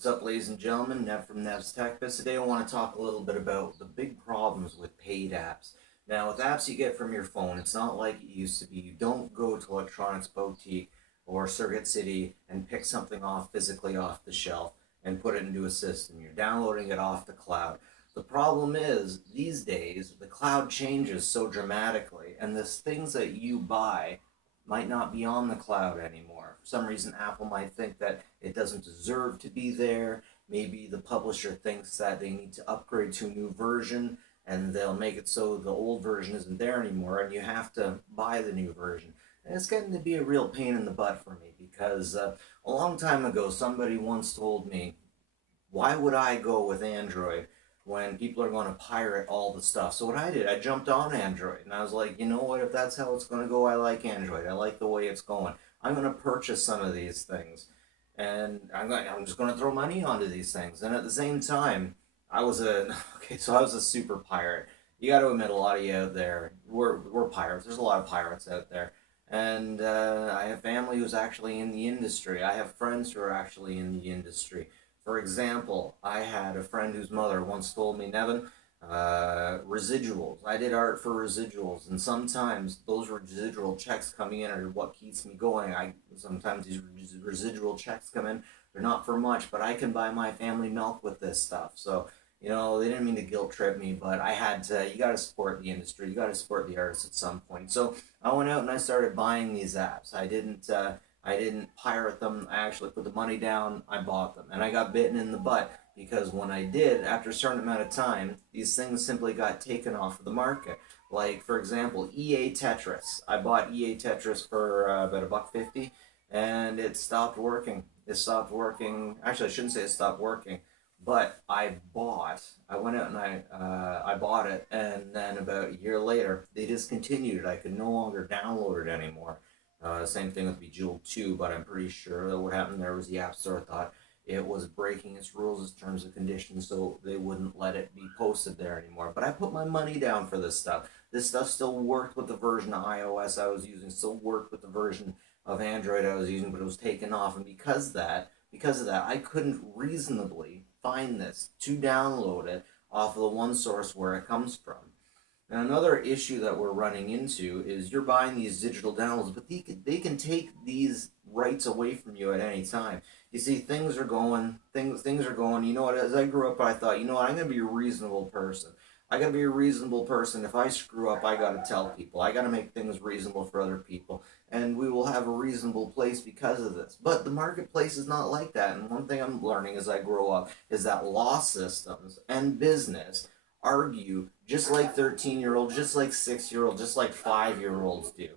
What's up, ladies and gentlemen? Nev from Nev's Tech Biz. Today I want to talk a little bit about the big problems with paid apps. Now, with apps you get from your phone, it's not like it used to be. You don't go to Electronics Boutique or Circuit City and pick something off physically off the shelf and put it into a system. You're downloading it off the cloud. The problem is, these days, the cloud changes so dramatically, and the things that you buy might not be on the cloud anymore. For some reason, Apple might think that it doesn't deserve to be there. Maybe the publisher thinks that they need to upgrade to a new version, and they'll make it so the old version isn't there anymore, and you have to buy the new version. And it's getting to be a real pain in the butt for me because a long time ago, somebody once told me, why would I go with Android when people are going to pirate all the stuff? So what I did, I jumped on Android and I was like, you know what, if that's how it's going to go, I like Android. I like the way it's going. I'm going to purchase some of these things and I'm just going to throw money onto these things. And at the same time, I was a super pirate. You got to admit, a lot of you out there, we're pirates. There's a lot of pirates out there. And I have family who's actually in the industry. I have friends who are actually in the industry. For example, I had a friend whose mother once told me, Nevin, residuals. I did art for residuals, and sometimes those residual checks coming in are what keeps me going. Sometimes these residual checks come in, they're not for much, but I can buy my family milk with this stuff. So, they didn't mean to guilt trip me, but I had to. You got to support the industry. You got to support the artists at some point. So I went out and I started buying these apps. I didn't pirate them. I actually put the money down. I bought them. And I got bitten in the butt because when I did, after a certain amount of time, these things simply got taken off of the market. Like, for example, EA Tetris. I bought EA Tetris for about $1.50 and it stopped working. It stopped working. Actually, I shouldn't say it stopped working. But I went out and I bought it, and then about a year later, they discontinued it. I could no longer download it anymore. Same thing with Bejeweled 2, but I'm pretty sure that what happened there was the App Store thought it was breaking its rules, its terms and conditions, so they wouldn't let it be posted there anymore. But I put my money down for this stuff. This stuff still worked with the version of iOS I was using, still worked with the version of Android I was using, but it was taken off. And because of that, I couldn't reasonably find this to download it off of the one source where it comes from. And another issue that we're running into is you're buying these digital downloads, but they can take these rights away from you at any time. You see, things are going. You know what? As I grew up, I thought, you know what? I'm gonna be a reasonable person. I gotta be a reasonable person. If I screw up, I gotta tell people. I gotta make things reasonable for other people, and we will have a reasonable place because of this. But the marketplace is not like that. And one thing I'm learning as I grow up is that law systems and business argue just like 13-year-olds, just like 6-year-olds, just like 5-year-olds do.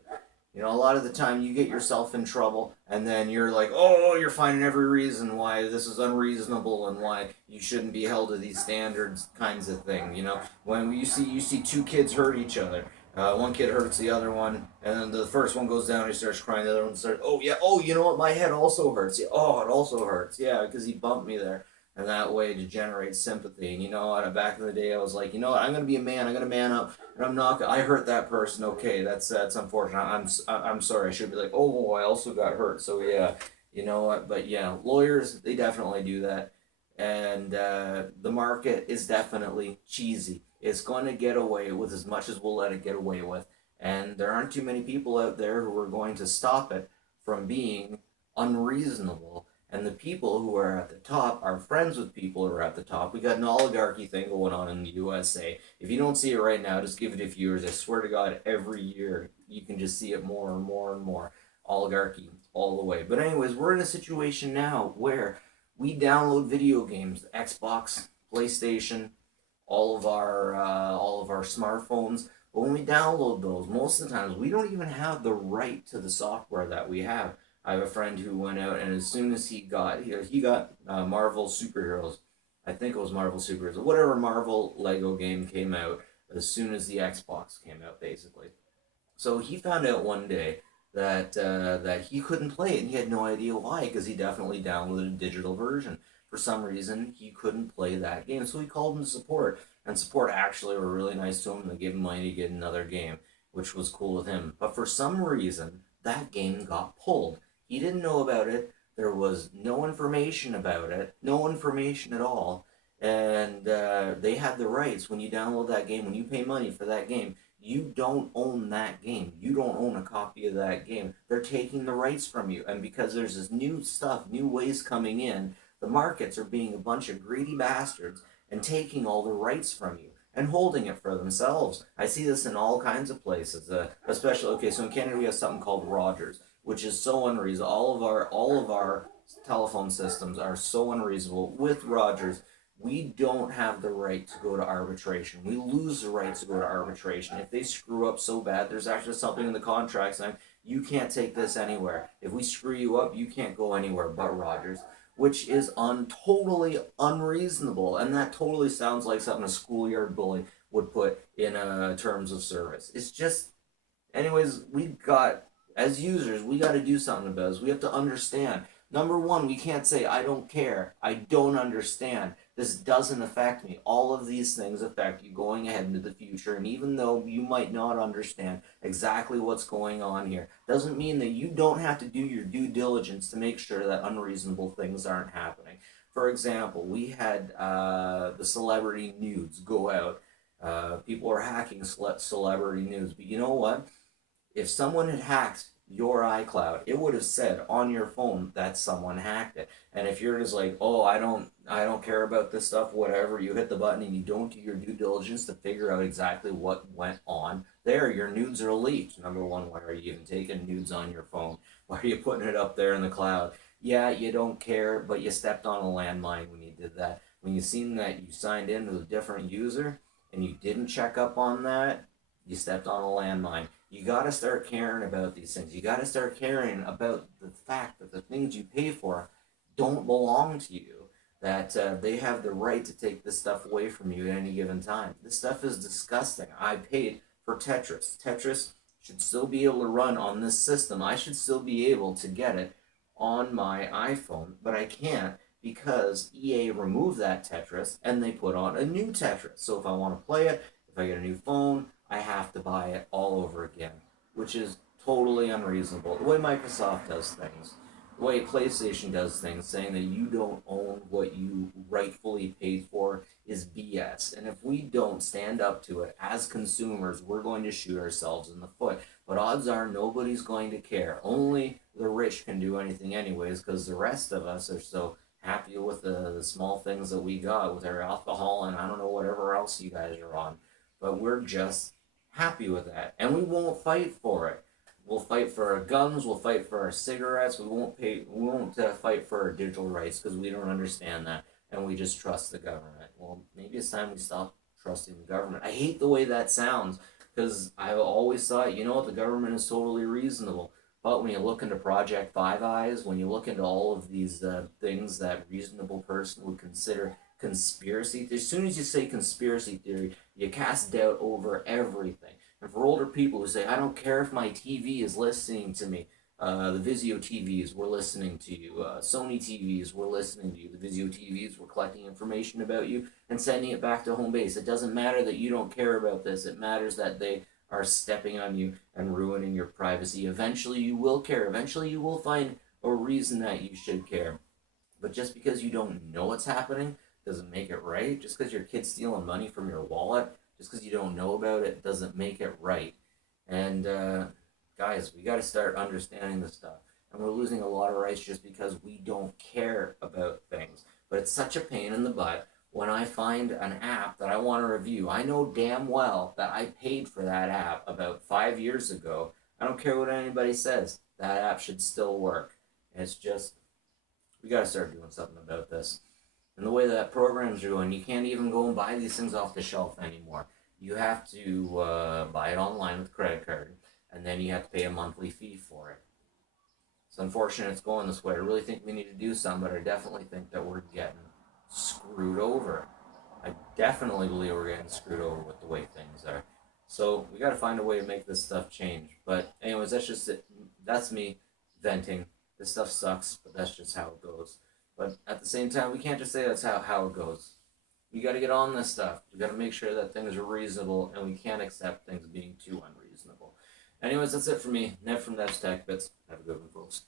A lot of the time you get yourself in trouble and then you're like, oh, you're finding every reason why this is unreasonable and why you shouldn't be held to these standards kinds of thing. When you see two kids hurt each other, one kid hurts the other one, and then the first one goes down and he starts crying, the other one starts, oh yeah, oh, you know what, my head also hurts. Yeah, oh, it also hurts. Yeah, because he bumped me there. And that way to generate sympathy. And back in the day, I was like, I'm gonna be a man. I'm gonna man up, and I'm not. I hurt that person. Okay, that's unfortunate. I'm sorry. I should be like, oh, I also got hurt. So yeah, you know what? But yeah, lawyers, they definitely do that, and the market is definitely cheesy. It's going to get away with as much as we'll let it get away with, and there aren't too many people out there who are going to stop it from being unreasonable. And the people who are at the top are friends with people who are at the top. We got an oligarchy thing going on in the USA. If you don't see it right now, just give it a few years. I swear to God, every year you can just see it more and more and more. Oligarchy all the way. But anyways, we're in a situation now where we download video games, Xbox, PlayStation, all of our smartphones. But when we download those, most of the times we don't even have the right to the software that we have. I have a friend who went out, and as soon as he got Marvel Superheroes. I think it was Marvel Superheroes, whatever Marvel Lego game came out as soon as the Xbox came out, basically. So he found out one day that he couldn't play it, and he had no idea why, because he definitely downloaded a digital version. For some reason, he couldn't play that game, so he called him to support, and support actually were really nice to him, and they gave him money to get another game, which was cool with him. But for some reason, that game got pulled. He didn't know about it. There was no information about it, no information at all. And they had the rights. When you download that game, when you pay money for that game, you don't own that game. You don't own a copy of that game. They're taking the rights from you. And because there's this new stuff, new ways coming in, the markets are being a bunch of greedy bastards and taking all the rights from you and holding it for themselves. I see this in all kinds of places, especially, okay, so in Canada we have something called Rogers, which is so unreasonable. All of our telephone systems are so unreasonable. With Rogers, we don't have the right to go to arbitration. We lose the right to go to arbitration. If they screw up so bad, there's actually something in the contract saying you can't take this anywhere. If we screw you up, you can't go anywhere but Rogers, which is totally unreasonable. And that totally sounds like something a schoolyard bully would put in terms of service. It's just, anyways, as users, we got to do something about this. We have to understand. Number one, we can't say, I don't care. I don't understand. This doesn't affect me. All of these things affect you going ahead into the future. And even though you might not understand exactly what's going on here, doesn't mean that you don't have to do your due diligence to make sure that unreasonable things aren't happening. For example, we had the celebrity nudes go out. People are hacking celebrity nudes. But you know what? If someone had hacked your iCloud, it would have said on your phone that someone hacked it. And if you're just like, oh, I don't care about this stuff, whatever, you hit the button and you don't do your due diligence to figure out exactly what went on there, your nudes are leaked. Number one, why are you even taking nudes on your phone? Why are you putting it up there in the cloud? Yeah, you don't care, but you stepped on a landmine when you did that. When you seen that you signed in with a different user and you didn't check up on that, you stepped on a landmine. You got to start caring about these things. You got to start caring about the fact that the things you pay for don't belong to you, that they have the right to take this stuff away from you at any given time. This stuff is disgusting. I paid for Tetris. Tetris should still be able to run on this system. I should still be able to get it on my iPhone, but I can't because EA removed that Tetris and they put on a new Tetris. So if I want to play it, if I get a new phone, I have to buy it all over again, which is totally unreasonable. The way Microsoft does things, the way PlayStation does things, saying that you don't own what you rightfully paid for is BS. And if we don't stand up to it as consumers, we're going to shoot ourselves in the foot. But odds are nobody's going to care. Only the rich can do anything anyways, because the rest of us are so happy with the small things that we got with our alcohol and I don't know whatever else you guys are on. But we're just happy with that. And we won't fight for it. We'll fight for our guns. We'll fight for our cigarettes. We won't fight for our digital rights because we don't understand that, and we just trust the government. Well, maybe it's time we stop trusting the government. I hate the way that sounds because I've always thought, you know what, the government is totally reasonable. But when you look into Project Five Eyes, when you look into all of these things that reasonable person would consider conspiracy, as soon as you say conspiracy theory, you cast doubt over everything. And for older people who say, I don't care if my TV is listening to me, the Vizio TVs were listening to you, Sony TVs were listening to you, the Vizio TVs were collecting information about you and sending it back to home base. It doesn't matter that you don't care about this. It matters that they are stepping on you and ruining your privacy. Eventually you will care. Eventually you will find a reason that you should care. But just because you don't know what's happening doesn't make it right. Just because your kid's stealing money from your wallet, just because you don't know about it, doesn't make it right. And guys, we got to start understanding this stuff. And we're losing a lot of rights just because we don't care about things. But it's such a pain in the butt when I find an app that I want to review. I know damn well that I paid for that app about 5 years ago. I don't care what anybody says. That app should still work. And it's just, we got to start doing something about this. And the way that programs are going, you can't even go and buy these things off the shelf anymore. You have to buy it online with a credit card, and then you have to pay a monthly fee for it. It's unfortunate it's going this way. I really think we need to do something, but I definitely think that we're getting screwed over. I definitely believe we're getting screwed over with the way things are. So we got to find a way to make this stuff change. But anyways, that's just it. That's me venting. This stuff sucks, but that's just how it goes. But at the same time, we can't just say that's how it goes. We got to get on this stuff. We got to make sure that things are reasonable, and we can't accept things being too unreasonable. Anyways, that's it for me. Nev from Nev's Tech Bits. Have a good one, folks.